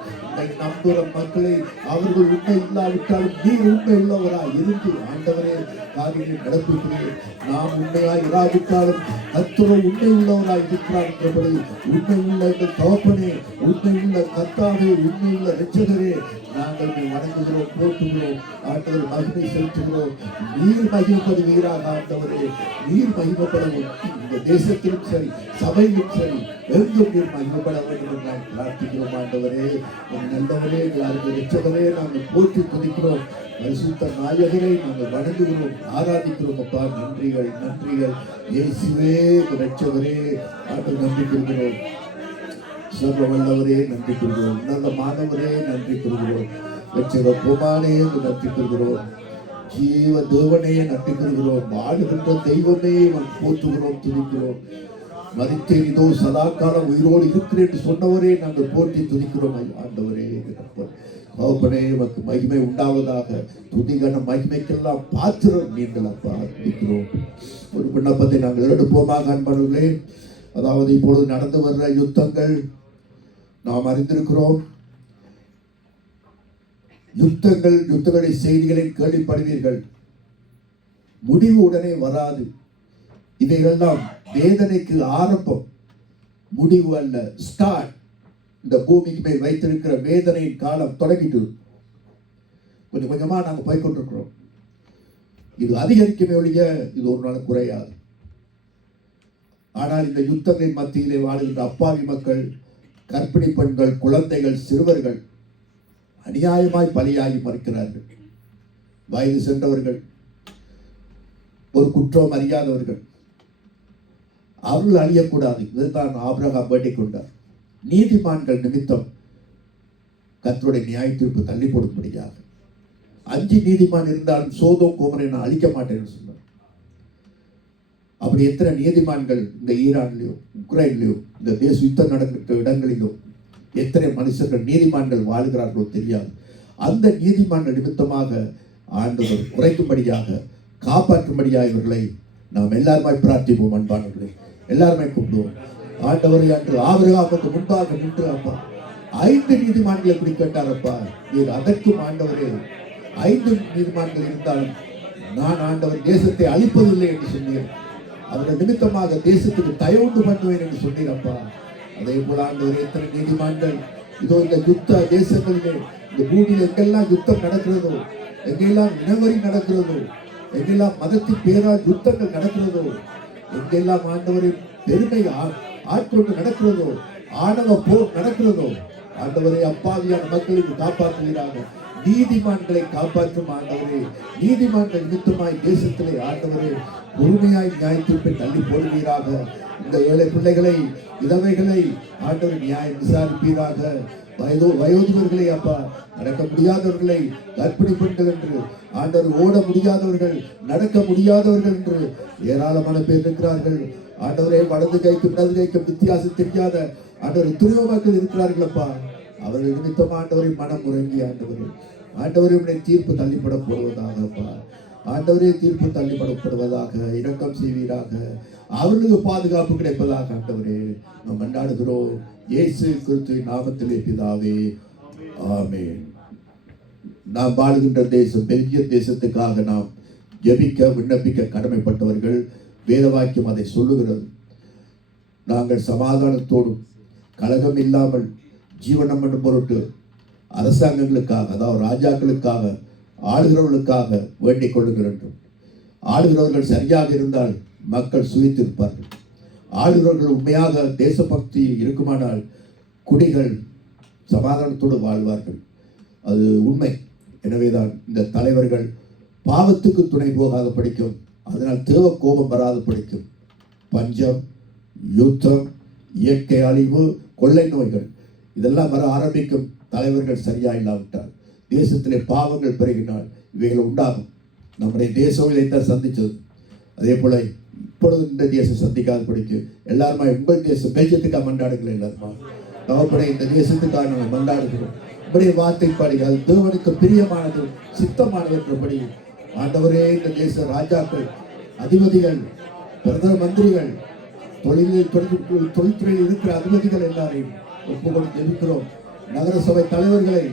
நம்புகிற மக்களை அவர்கள் உண்மை இல்லாவிட்டாலும் நீர் உண்மை உள்ளவராய் இருந்து ஆண்டவரே காரியங்களை நடத்துகிறேன். நாம் உண்மையாய் இராவிட்டாலும் கர்த்தர் உண்மை உள்ளவராய் இருக்கிறார் என்றபடி உண்மை உள்ள எங்கள் தகப்பனே, உண்மை உள்ள கர்த்தாவே, உண்மை உள்ள இரட்சகரே, நாங்கள் வணங்குகிறோம், போற்றுகிறோம். ஆண்டவர் மகிமை செலுத்துகிறோம். நீர் மகிமைப்படுவீராக ஆண்டவரே, நீர் மகிமைப்படவும் இந்த தேசத்திலும் சரி சபையிலும் சரி எங்கும் நீர் மகிமைப்பட வேண்டும் என்று நான் பிரார்த்திக்கிறோம். ஆண்டவரே நல்லவரே, யாருக்கு இரட்சகரே நாங்கள் போற்றி துதிக்கிறோம். பரிசுத்த நாயகரை நாங்கள் வணங்குகிறோம், ஆராதிக்கிறோம் அப்பா. நன்றிகள் நன்றிகள் இயேசுவே இரட்சகரே, நாங்கள் நன்றி கொள்கிறோம். சர்வ வல்லவரே நன்றி கொள்கிறோம். நல்ல மாணவரே நன்றி கொள்கிறோம். இரட்சக கோமானே நன்றி கொள்கிறோம். ஜீவ தேவனே நன்றி கொள்கிறோம். வாழுகின்ற தெய்வமே போற்றுகிறோம், துதிக்கிறோம். மரித்தேன், இதோ சதா காலம் உயிரோடு இருக்கிறேன் என்று சொன்னவரே நாங்கள் போற்றி துதிக்கிறோம். ஆண்டவரே தகப்பனே, உமக்கு மகிமை உண்டாவதாக. துதிகன மகிமைக்கெல்லாம் பாத்திரம் நீங்கள் அப்பா, துதிக்கிறோம். ஒரு விண்ணப்பத்தை நாங்கள் எடுப்போமாக அன்பானவர்களே. அதாவது இப்பொழுது நடந்து வர்ற யுத்தங்கள் நாம் அறிந்திருக்கிறோம். யுத்தங்களுடைய செய்திகளை கேள்விப்படுவீர்கள். முடிவு உடனே வராது. இவைகள்லாம் வேதனைக்கு ஆரம்பம், முடிவு அல்ல, ஸ்டார்ட். இந்த பூமிக்கு மேல் வைத்திருக்கிற வேதனையின் காலம் தொடங்கிட்டு கொஞ்சம் கொஞ்சமா நாங்கள் போய்கொண்டிருக்கிறோம். இது அதிகரிக்கவே ஒழிய இது ஒரு நாள் குறையாது. ஆனால் இந்த யுத்தங்களின் மத்தியிலே வாழ்கின்ற அப்பாவி மக்கள், கர்ப்பிணி பெண்கள், குழந்தைகள், சிறுவர்கள் அநியாயமாய் பலியாகி மறுக்கிறார்கள். வயது சென்றவர்கள், ஒரு குற்றம் அறியாதவர்கள், அவர்கள் அழியக்கூடாது. இதுதான் ஆபிரகாம் வேண்டிக் கொண்டார். நீதிமான்கள் நிமித்தம் கர்த்தருடைய நியாய தீர்ப்பு தள்ளி போடும்படியாக 5 நீதிமான் இருந்தாலும் சோதோம் கோமரை நான் அழிக்க மாட்டேன் என்று சொன்னார். அப்படி எத்தனை நீதிமான்கள் இந்த ஈரான்லயோ உக்ரைன்லயோ இந்த தேச யுத்தம் நடக்கிற இடங்களிலோ எத்தனை மனுஷர்கள் நீதிமான்கள் வாழ்கிறார்களோ தெரியாது. அந்த நீதிமான்கள் நிமித்தமாக ஆண்டவர் குறைக்கும்படியாக, காப்பாற்றும்படியாக இவர்களை நாம் எல்லாருமாய் பிரார்த்திப்போம். அன்பானவர்களே, எல்லாருமே கூப்பிடுவோம். ஆண்டவரை அன்று ஆபிரகாமுக்கு முன்பாக நின்று அப்பா 5 நீதிமான்களை எப்படி கேட்டாரப்பா, நீர் அதற்கும் ஆண்டவரே 5 நீதிமான்கள் இருந்தாலும் நான் ஆண்டவர் தேசத்தை அழிப்பதில்லை என்று சொன்னீர். அவர்கள் நிமித்தமாக தேசத்துக்கு தயவுண்டு பண்ணுவேன் என்று சொன்னீரப்பா. அதே போல ஆண்டவர் எத்தனை நீதிமான்கள் இதோ இந்த யுத்த தேசங்களிலே, இந்த பூமியில் எங்கெல்லாம் யுத்தம் நடக்கிறதோ, எங்கெல்லாம் இனவரி நடக்கிறதோ, எங்கெல்லாம் மதத்தின் பேரால் யுத்தங்கள் நடக்கிறதோ, எங்கெல்லாம் ஆண்டவரின் பெருமை ஆட்கொண்டு நடக்கிறதோ, ஆணவ போர் நடக்கிறதோ, ஆண்டவரை அப்பாவியான மக்களுக்கு காப்பாற்றுகிறாங்க. நீதிமான்களை காப்பாற்றும் ஆண்டவரே, நீதிமான்கள் நிமித்தமாய் தேசத்திலே ஆண்டவரே பொறுமையாய் நியாயத்தீர்ப்பை தள்ளி போடுவீராக. இந்த ஏழை பிள்ளைகளை, விதவைகளை ஆண்டவர் நியாயம் விசாரிப்பீராக. வயோதிகர்களை அப்பா, நடக்க முடியாதவர்களை, கர்ப்பிணி பெண்கள் என்று ஆண்டவர், ஓட முடியாதவர்கள், நடக்க முடியாதவர்கள் என்று ஏராளமான பேர் இருக்கிறார்கள் ஆண்டவரே. வலது கைக்கும் இடது கைக்கும் வித்தியாசம் தெரியாத ஆண்டவர் எத்தனையோ மக்கள் இருக்கிறார்கள் அப்பா. அவர்கள் நிமித்தம் ஆண்டவரை மனம் உறங்கி ஆண்டவரை தீர்ப்பு தள்ளிப்பட போடுவதாக அப்பா. ஆண்டவரே தீர்ப்பு தள்ளிப்படப்படுவதாக, இரக்கம் செய்வீராக, அவர்களுக்கு பாதுகாப்பு கிடைப்பதாக ஆண்டவரே நாம் கொண்டாடுகிறோம். இயேசு கிறிஸ்துவின் நாமத்திலே பிதாவே, ஆமென். நாம் வாழுகின்ற தேசம் பெல்ஜியம் தேசத்துக்காக நாம் ஜெபிக்க விண்ணப்பிக்க கடமைப்பட்டவர்கள். வேதவாக்கியம் அதை சொல்லுகிறது. நாங்கள் சமாதானத்தோடும் கலகம் இல்லாமல் ஜீவனம் என்னும் பொருட்டு அரசாங்கங்களுக்காக, அதாவது ராஜாக்களுக்காக, ஆளுகிறவர்களுக்காக வேண்டிக் கொள்ளுகிறோம். ஆளுகிறவர்கள் சரியாக இருந்தால் மக்கள் சுயித்திருப்பார்கள். ஆளுகிறவர்கள் உண்மையாக தேசபக்தி இருக்குமானால் குடிகள் சமாதானத்தோடு வாழ்வார்கள். அது உண்மை. எனவேதான் இந்த தலைவர்கள் பாவத்துக்கு துணை போகாத படிக்கும், அதனால் தேவ கோபம் வராது படிக்கும். பஞ்சம், யுத்தம், இயற்கை அழிவு, கொள்ளை நோய்கள் இதெல்லாம் வர ஆரம்பிக்கும். தலைவர்கள் சரியா இல்லாவிட்டால் தேசத்திலே பாவங்கள் பெருகினால் இவைகள் உண்டாகும். நம்முடைய தேசம் இதைத்தான் சந்தித்தது. அதே போல இப்பொழுது இந்த தேசம் சந்திக்காத படிக்கு எல்லாருமா உங்கள் தேசம் பெல்ஜியத்துக்காக மண்டாடுங்கள். எல்லாருமா தவப்படை இந்த தேசத்துக்காக நாங்கள் மண்டாடுகிறோம். இப்படி வார்த்தை பாடுகள் தேவனுக்கு பிரியமானது, சித்தமானது என்றபடி ஆண்டவரே இந்த தேச ராஜாக்கள், அதிபதிகள், பிரதம மந்திரிகள், தொழில்துறையில் இருக்கிற அதிபதிகள் எல்லாரையும் ஒப்புக்கொண்டு ஜெபிக்கிறோம். நகர சபை தலைவர்களை,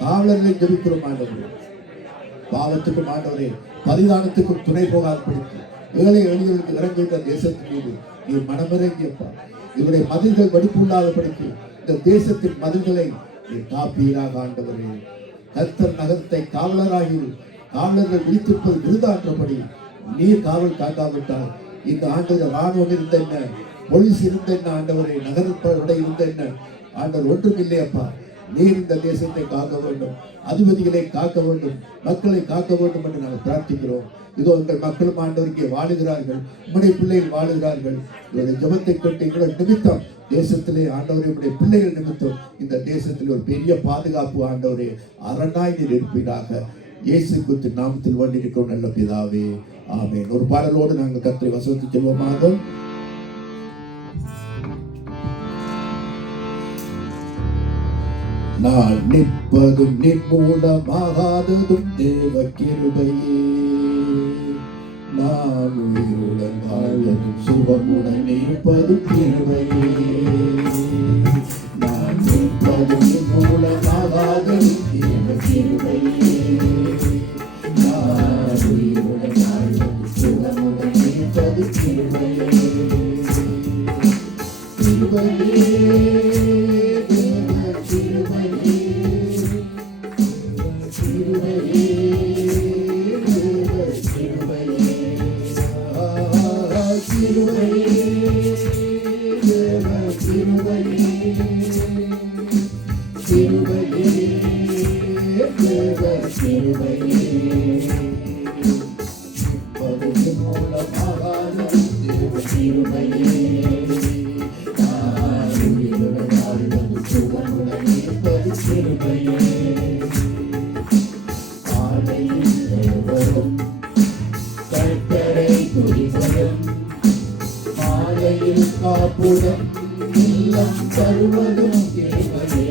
காவலர்களை ஜெபிக்கிறோம். ஆண்டவரே பாவத்துக்கும் ஆண்டவரே பரிதானத்துக்கும் துணை போகாத படித்து ஏழை எளியவர்களுக்கு இறங்குகின்ற தேசத்தின் மீது நீர் மனமிறங்கியப்பா. இவருடைய மதில்கள் வெடிப்புள்ளாத படித்து இந்த தேசத்தின் மதில்களை நீர் காப்பீராக ஆண்டவரே. கர்த்தர் நகரத்தை காவலராகி காவலர்கள் விழித்திருப்பது விருதான்றபடி நீர் காவல் காக்காவிட்டால் இந்த ஆண்டு ராணுவம் இருந்த என்ன, போலீஸ் இருந்த என்ன ஆண்டவரே, நகரப்படை இருந்த என்ன ஆண்டவர், ஒன்றும் இல்லையப்பா. நீர் இந்த தேசத்தை காக்க வேண்டும், அதிபதிகளை காக்க வேண்டும், மக்களை காக்க வேண்டும் என்று நாங்கள் பிரார்த்திக்கிறோம். இதோ எங்கள் மக்களும் ஆண்டவருக்கு வாழுகிறார்கள், உம்முடைய பிள்ளைகள் வாழுகிறார்கள். இவருடைய ஜபத்தை கொண்டு எங்களுடைய நிமித்தம் தேசத்திலே ஆண்டவரே, உடைய பிள்ளைகள் நிமித்தம் இந்த தேசத்தில் ஒரு பெரிய பாதுகாப்பு ஆண்டவரே அரணாய் நீர் இருப்பீராக. இயேசு கிறிஸ்து நாமத்தில் வேண்டியிருக்கிறோம் நல்ல பிதாவே, ஆமென். ஒரு பாடலோடு நாங்கள் கர்த்தரை வசனத்தை செல்வோமாக. நான் நிற்பதும் நிர்மூலமாகாததும் தேவ கிருபையே, நான் உயிருடன் வாழ்வதும் சுகமுடன் இருப்பதும் கிருபையே. நான் நிற்பதும் நிர்மூலமாகாததும் தேவ கிருபையே, நான் உயிருடன் வாழ்வதும் சுகமுடன் இருப்பதும் கிருபையே. கிருபையே காப்புடன் இல்லம் தருவதும் தேவனே,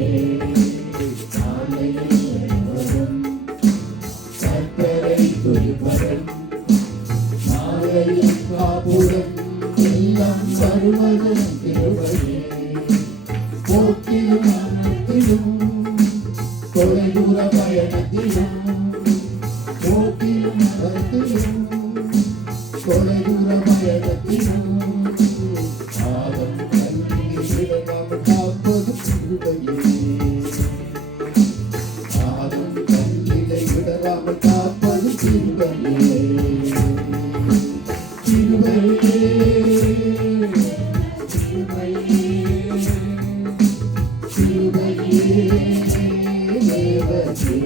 கர்த்தரை துதிப்பதும் மாலையில் காப்புடன் இல்லம் தருவதும் தேவனே. போக்கிலும் அனத்திலும் தொலைதூர பயணத்திலும், போக்கிலும் அனத்திலும் தொலைதூர பயணத்திலும்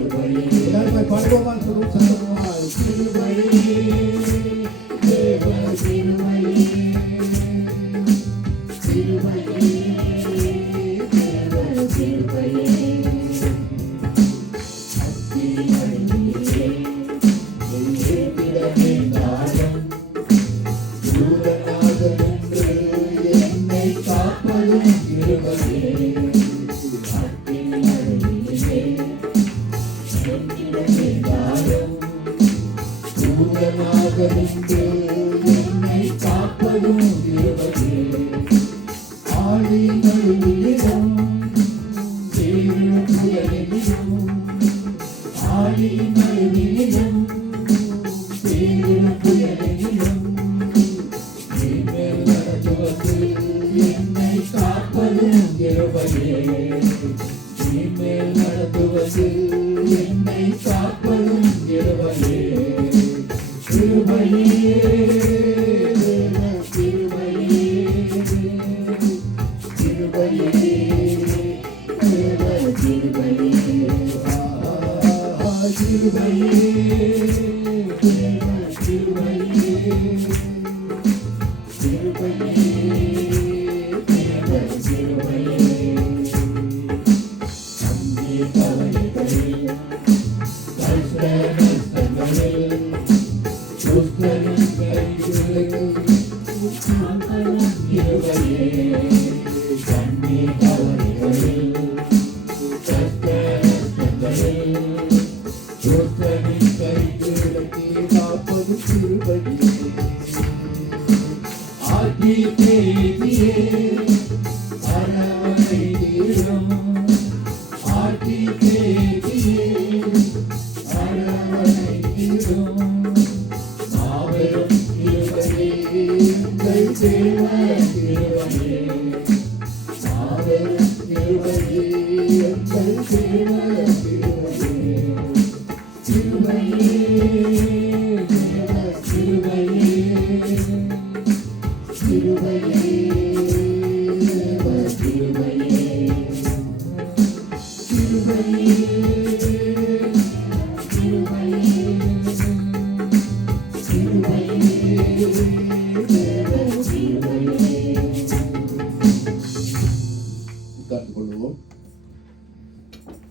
கிருபையே பாடுவோமா சொல்லுவோம் சத்தமா கிருபையே தேவ கிருபையே கிருபையே தேவ கிருபையே அத்திமழையிலே எழுந்திடவேண்டாயம் தூரனாக நின்று என்னை காப்பதும் கிருபையே அத்திமழையிலே எழுந்திடவேண்டாயம் தூரனாக நின்று என்னை காப்பதும் கிருபையே ஆழி நடுவிலும் தேடும் புயலிலும் ஆழி நடுவிலும் தேடும் புயலிலும் நீமேல் நடத்துவது என்னை காப்பதும் கிருபையே நீமேல் நடத்துவது என்னை காப்பதும் கிருபையே கிருபையே கிருபையே கிருபையே தேவ கிருபையே கிருபையே தேவ கிருபையே கிருபையே தேவ கிருபையே நம்பி கவலைகளில் கஷ்ட நஷ்டங்களில் துஷ்டரின் கைகளில் உற்சாகம் கிருபையே நம்பி கவலைகளில் கஷ்ட நஷ்டங்களில் துஷ்டரின் கைகளில் காப்பது கிருபையே ஆதி தேதியே அரவணை தீரும் ஆதி தேதியே அரவணை தீரும் மாபெரும் கிருபையே எங்கள் தேவ கிருபையே மாபெரும் கிருபையே எங்கள் தேவ கிருபையே கிருபையே தேவ கிருபையே கிருபையே தேவ கிருபையே கிருபையே கிருபையே